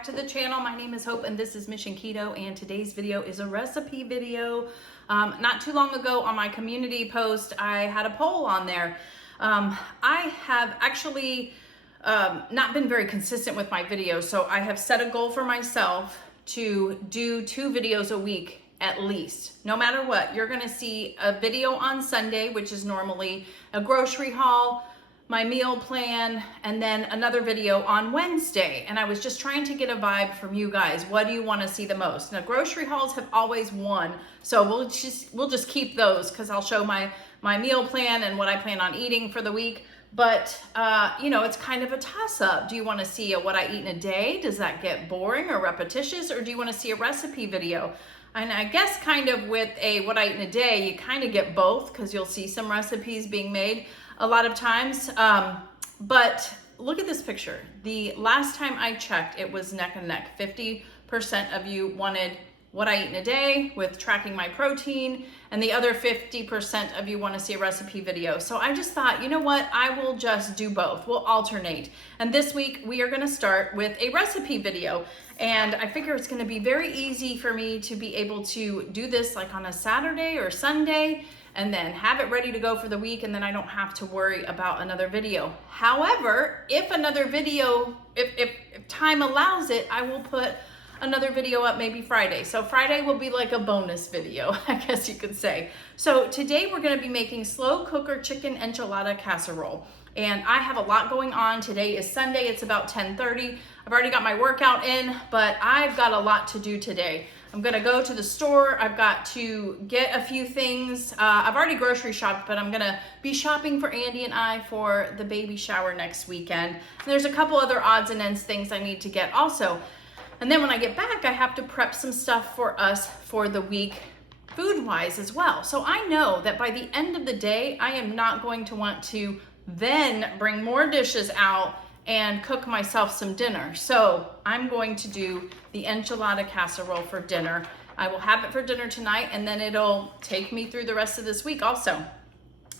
back to the channel. My name is Hope and this is Mission Keto, and today's video is a recipe video. Not too long ago on my community post, I had a poll on there. I have actually not been very consistent with my videos, so I have set a goal for myself to do 2 videos a week at least. No matter what, you're gonna see a video on Sunday, which is normally a grocery haul, my meal plan, and then another video on Wednesday. And I was just trying to get a vibe from you guys. What do you want to see the most? Now, grocery hauls have always won, so we'll just keep those because I'll show my meal plan and what I plan on eating for the week. But you know, it's kind of a toss-up. Do you want to see a what I eat in a day? Does that get boring or repetitious, or do you want to see a recipe video? And I guess kind of with a what I eat in a day, you kind of get both because you'll see some recipes being made a lot of times. But look at this picture. The last time I checked, it was neck and neck. 50% of you wanted what I eat in a day with tracking my protein, and the other 50% of you want to see a recipe video. So I just thought, you know what, I will just do both. We'll alternate. And this week we are going to start with a recipe video. And I figure it's going to be very easy for me to be able to do this like on a Saturday or Sunday, and then have it ready to go for the week, and then I don't have to worry about another video. However, if another video, if time allows it, I will put another video up maybe Friday. So Friday will be like a bonus video, I guess you could say. So today we're gonna be making slow cooker chicken enchilada casserole. And I have a lot going on. Today is Sunday, it's about 10:30. I've already got my workout in, but I've got a lot to do today. I'm gonna go to the store. I've got to get a few things. I've already grocery shopped, but I'm gonna be shopping for Andy and I for the baby shower next weekend. And there's a couple other odds and ends things I need to get also. And then when I get back, I have to prep some stuff for us for the week food-wise as well. So I know that by the end of the day, I am not going to want to then bring more dishes out and cook myself some dinner. So I'm going to do the enchilada casserole for dinner. I will have it for dinner tonight, and then it'll take me through the rest of this week also.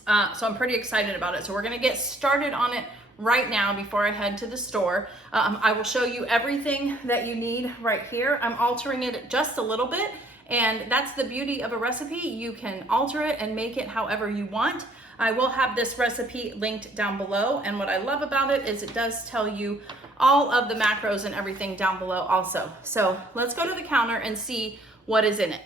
So I'm pretty excited about it. So we're gonna get started on it right now before I head to the store. I will show you everything that you need right here. I'm altering it just a little bit, and that's the beauty of a recipe. You can alter it and make it however you want. I will have this recipe linked down below, and what I love about it is it does tell you all of the macros and everything down below also. So let's go to the counter and see what is in it.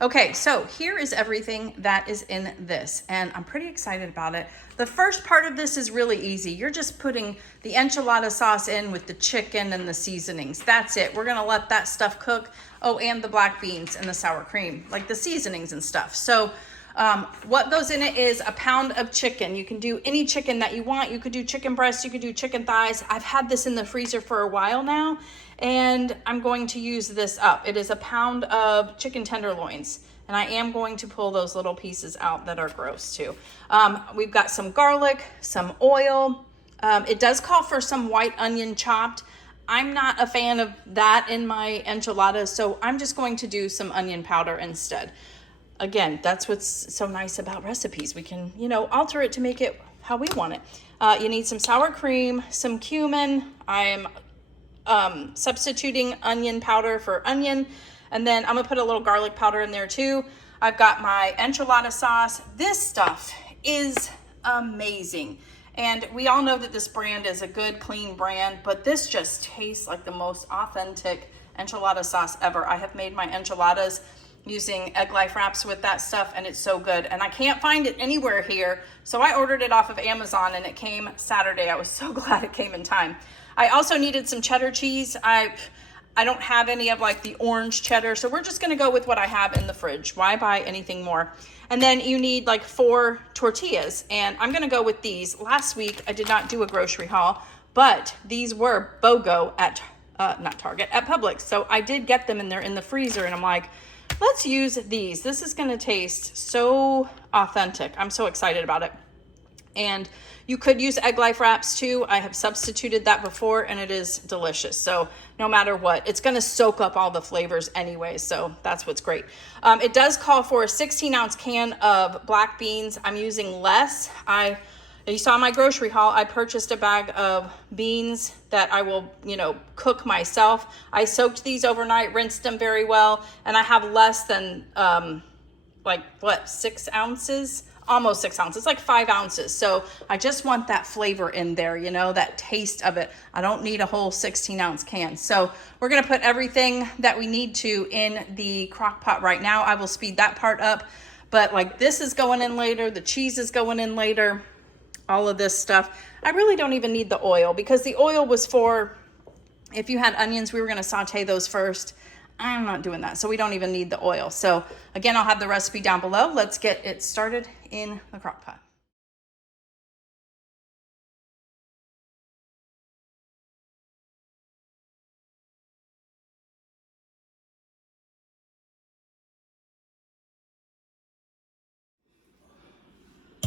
Okay, so here is everything that is in this, and I'm pretty excited about it. The first part of this is really easy. You're just putting the enchilada sauce in with the chicken and the seasonings. That's it. We're gonna let that stuff cook. Oh, and the black beans and the sour cream, like the seasonings and stuff. So what goes in it is a pound of chicken. You can do any chicken that you want. You could do chicken breasts, you could do chicken thighs. I've had this in the freezer for a while now, and I'm going to use this up. It is a pound of chicken tenderloins, and I am going to pull those little pieces out that are gross too. We've got some garlic, some oil. It does call for some white onion chopped. I'm not a fan of that in my enchiladas, so I'm just going to do some onion powder instead. Again, that's what's so nice about recipes. We can, you know, alter it to make it how we want it. You need some sour cream, some cumin. I'm substituting onion powder for onion. And then I'm gonna put a little garlic powder in there too. I've got my enchilada sauce. This stuff is amazing. And we all know that this brand is a good, clean brand, but this just tastes like the most authentic enchilada sauce ever. I have made my enchiladas using egg life wraps with that stuff, and it's so good. And I can't find it anywhere here, so I ordered it off of Amazon, and it came Saturday. I was so glad it came in time. I also needed some cheddar cheese. I don't have any of like the orange cheddar, so we're just gonna go with what I have in the fridge. Why buy anything more? And then you need like 4 tortillas, and I'm gonna go with these. Last week I did not do a grocery haul, but these were BOGO at not Target, at Publix. So I did get them, and they're in the freezer, and I'm like, let's use these. This is gonna taste so authentic. I'm so excited about it. And you could use egg life wraps too. I have substituted that before, and it is delicious. So no matter what, it's gonna soak up all the flavors anyway. So that's what's great. It does call for a 16-ounce can of black beans. I'm using less. You saw my grocery haul. I purchased a bag of beans that I will, cook myself. I soaked these overnight, rinsed them very well, and I have less than 6 ounces, almost 6 ounces, like 5 ounces. So I just want that flavor in there, that taste of it. I don't need a whole 16-ounce can. So we're gonna put everything that we need to in the crock pot right now. I will speed that part up, but like this is going in later, the cheese is going in later, all of this stuff. I really don't even need the oil because the oil was for, if you had onions, we were gonna saute those first. I'm not doing that, so we don't even need the oil. So again, I'll have the recipe down below. Let's get it started in the crock pot.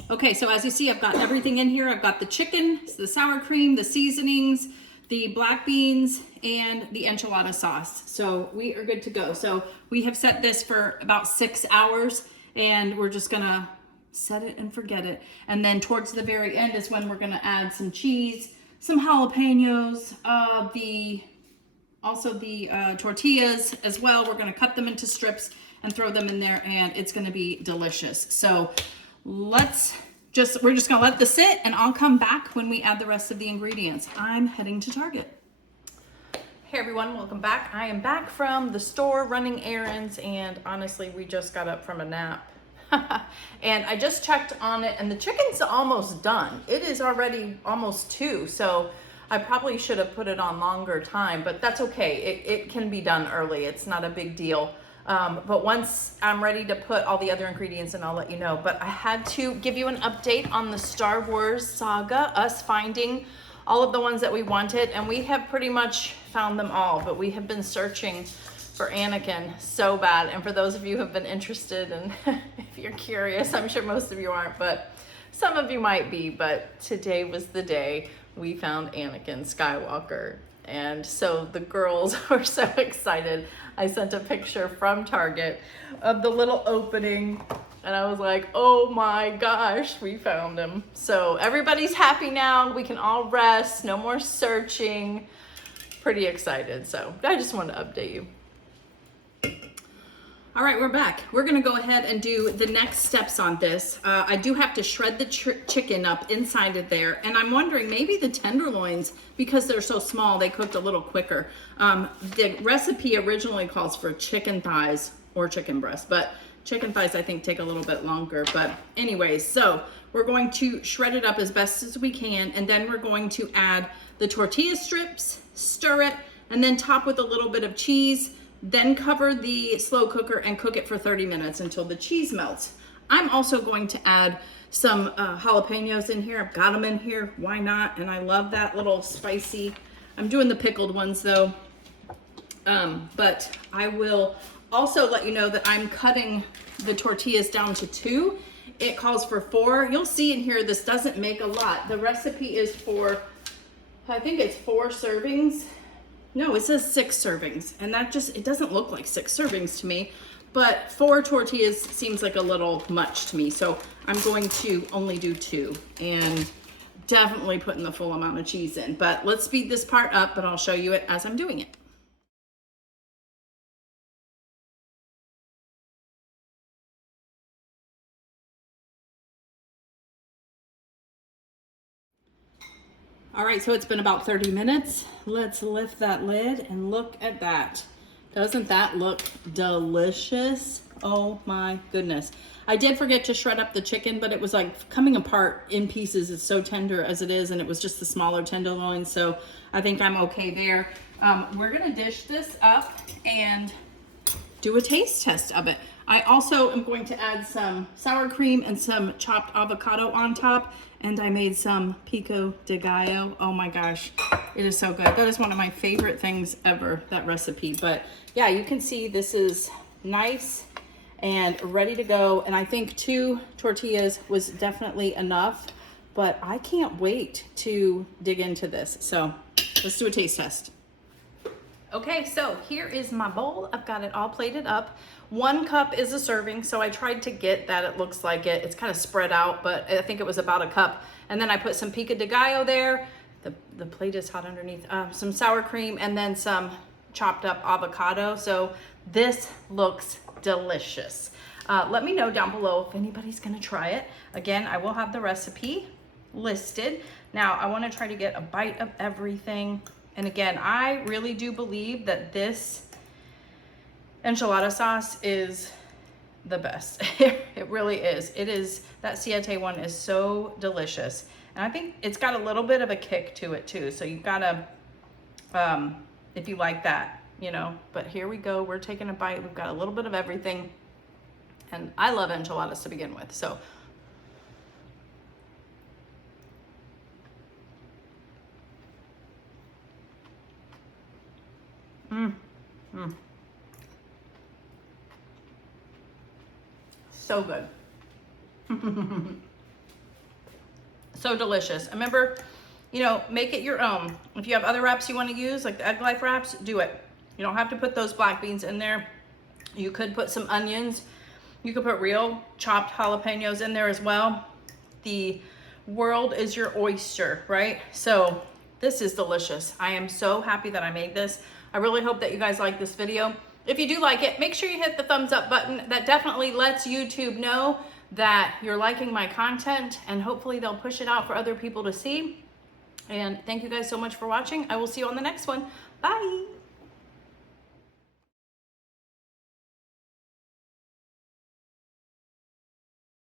Okay, so as you see, I've got everything in here. I've got the chicken, the sour cream, the seasonings, the black beans, and the enchilada sauce. So we are good to go. So we have set this for about 6 hours, and we're just gonna set it and forget it. And then towards the very end is when we're gonna add some cheese, some jalapenos, also the tortillas as well. We're gonna cut them into strips and throw them in there, and it's gonna be delicious. So we're just gonna let this sit, and I'll come back when we add the rest of the ingredients. I'm heading to Target. Hey everyone, welcome back. I am back from the store running errands, and honestly, we just got up from a nap. And I just checked on it, and the chicken's almost done. It is already almost 2, so I probably should have put it on longer time, but that's okay. It can be done early. It's not a big deal. But once I'm ready to put all the other ingredients in, I'll let you know. But I had to give you an update on the Star Wars saga, us finding all of the ones that we wanted, and we have pretty much found them all, but we have been searching for Anakin so bad. And for those of you who have been interested, and if you're curious, I'm sure most of you aren't, but some of you might be, but today was the day we found Anakin Skywalker. And so the girls were so excited. I sent a picture from Target of the little opening, and I was like, oh my gosh, we found him. So everybody's happy now. We can all rest, no more searching. Pretty excited. So I just wanted to update you. All right, we're back. We're gonna go ahead and do the next steps on this. I do have to shred the chicken up inside of there, and I'm wondering maybe the tenderloins, because they're so small, they cooked a little quicker. The recipe originally calls for chicken thighs or chicken breast, but chicken thighs I think take a little bit longer. But anyways, so we're going to shred it up as best as we can, and then we're going to add the tortilla strips, stir it, and then top with a little bit of cheese. Then cover the slow cooker and cook it for 30 minutes until the cheese melts. I'm also going to add some jalapenos in here. I've got them in here, why not? And I love that little spicy. I'm doing the pickled ones though. But I will also let you know that I'm cutting the tortillas down to 2. It calls for 4. You'll see in here, this doesn't make a lot. The recipe is for, I think it's 4 servings. No, it says 6 servings, and that just, it doesn't look like 6 servings to me, but 4 tortillas seems like a little much to me. So I'm going to only do 2 and definitely putting the full amount of cheese in. But let's speed this part up, but I'll show you it as I'm doing it. All right, so it's been about 30 minutes. Let's lift that lid and look at that. Doesn't that look delicious? Oh my goodness. I did forget to shred up the chicken, but it was like coming apart in pieces. It's so tender as it is, and it was just the smaller tenderloin, so I think I'm okay there. We're gonna dish this up and do a taste test of it. I also am going to add some sour cream and some chopped avocado on top, and I made some pico de gallo. Oh my gosh, it is so good. That is one of my favorite things ever, that recipe. But yeah, you can see this is nice and ready to go. And I think 2 tortillas was definitely enough, but I can't wait to dig into this. So let's do a taste test. Okay, so here is my bowl. I've got it all plated up. 1 cup is a serving, so I tried to get that. It looks like it. It's kind of spread out, but I think it was about a cup. And then I put some pico de gallo there. The plate is hot underneath. Some sour cream, and then some chopped up avocado. So this looks delicious. Let me know down below if anybody's gonna try it. Again, I will have the recipe listed. Now, I wanna try to get a bite of everything. And again, I really do believe that this enchilada sauce is the best. It really is. It is, that Siete one is so delicious. And I think it's got a little bit of a kick to it too. So you've gotta, if you like that, you know, but here we go. We're taking a bite. We've got a little bit of everything. And I love enchiladas to begin with, so. So good. So delicious. Remember, you know, make it your own. If you have other wraps you want to use, like the Egg Life wraps, do it. You don't have to put those black beans in there. You could put some onions. You could put real chopped jalapenos in there as well. The world is your oyster, right? So this is delicious. I am so happy that I made this. I really hope that you guys like this video. If you do like it, make sure you hit the thumbs up button. That definitely lets YouTube know that you're liking my content, and hopefully they'll push it out for other people to see. And thank you guys so much for watching. I will see you on the next one. Bye.